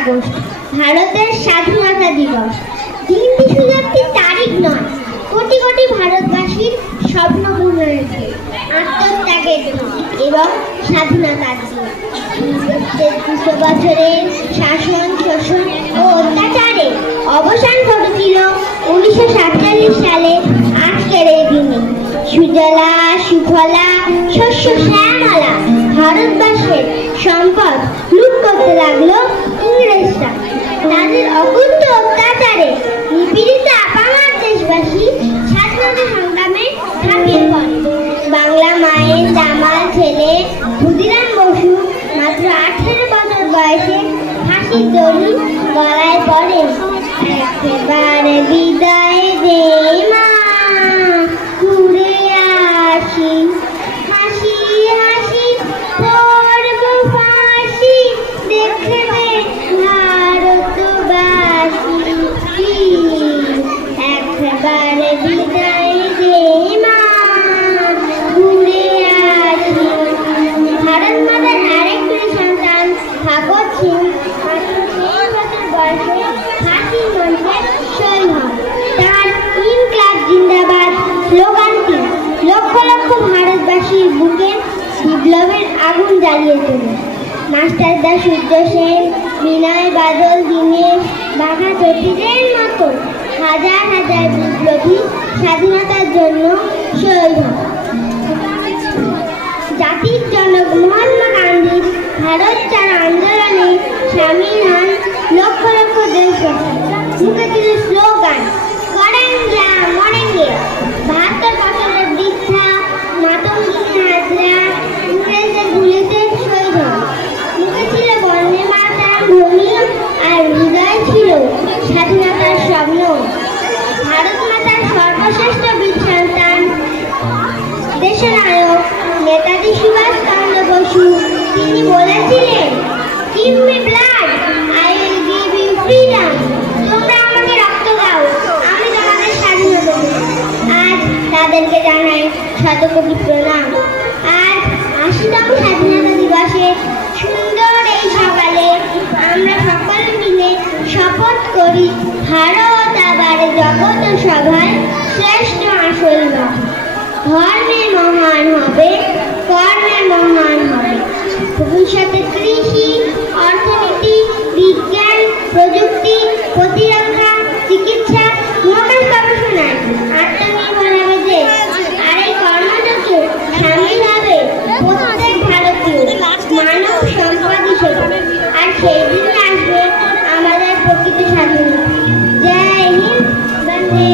August ভারতের স্বাধীনতা দিবস। দিনটি শুধু একটি তারিখ নয়, কোটি কোটি ভারতবাসীর স্বপ্ন পূরণের দিন, আত্মত্যাগের দিন এবং স্বাধীনতার দিন। ২০০ বছরের শাসন, শোষণ ও অত্যাচারে অবসান ঘটেছিল ১৯৪৭ সালে আজকের এই দিনে। সুজলা সুফলা শস্য শ্যামলা ভারতবর্ষের সম্পদ লুট করতে লাগলো ইংরেজরা। তাদের অকুণ্ঠ অত্যাচারে নিপীড়িত আপামার দেশবাসী স্বাধীনতা সংগ্রামে ঝাঁপিয়ে পড়ে। বাংলা মায়ের দামাল ছেলে ক্ষুদিরাম বসু মাত্র ১৮ বছর বয়সে ফাঁসির দড়ি গলায় পড়ে। একেবারে বিদায় দে মা, ঘুরে আসি, হাসি হাসি পড়ব ফাঁসি, দেখবে ভারতবাসী। একেবারে বিদায় দে মা, ঘুরে আসি। ভারত মাতার আরেক প্রিয় সন্তান ভগৎ সিং মাত্র ৩ বছর বয়সে ফাঁসির মঞ্চে শহীদ হন। তার ইনকলাব জিন্দাবাদ স্লোগানটি লক্ষ লক্ষ ভারতবাসীর বুকে বিপ্লবের আগুন জ্বালিয়ে তোলে। মাস্টারদা সূর্য সেন, বিনয় বাদল, দীনেশ, বাঘা যতীনের মতো হাজার হাজার বিপ্লবী স্বাধীনতার জন্য শহীদ হন। জাতির জনক মহাত্মা গান্ধীর ভারত ছাড়ো আন্দোলনে সামিল হন লক্ষ লক্ষ দেশবাসী। মুখে ছিল স্লোগান করেঙ্গে মরেঙ্গে, ৭২ বছরের দীক্ষা, মাতঙ্গিনী হাজরা ইংরেজদের গুলিতে শহীদ হন। মুখে ছিল বন্দে মাতরম ধ্বনি, আর হৃদয়ে ছিল স্বাধীনতার স্বপ্ন। ভারত মাতার সর্বশ্রেষ্ঠ বীর সন্তান দেশনায়ক নেতাজি সুভাষ চন্দ্র বসু, তিনি বলেছিলেন, give me blood, I will give you freedom. তোমরা আমাকে রক্ত দাও, আমি তোমাদের স্বাধীনতা দেব। আজ তাদেরকে জানাই শতকোটি প্রণাম। আজ ৮০তম স্বাধীনতা দিবসের সুন্দর এই সকালে আমরা সকলে মিলে শপথ করি, ভারত আবার জগৎ সভায় শ্রেষ্ঠ আসল নয়। ধর্মে মহান হবে, কর্মে মহান হবে। ভবিষ্যতে কৃষি, অর্থনীতি, বিজ্ঞান, প্রযুক্তি, প্রতিরক্ষা, চিকিৎসা, মহাকাশ গবেষণায় আত্মনির্ভর হবে দেশ। আর এই কর্মযজ্ঞে সামিল হবে প্রত্যেক ভারতীয় মানব সম্পদ হিসেবে। আর সেই দিন আসবে আমাদের প্রকৃত স্বাধীনতা। জয় হিন্দ, বন্দে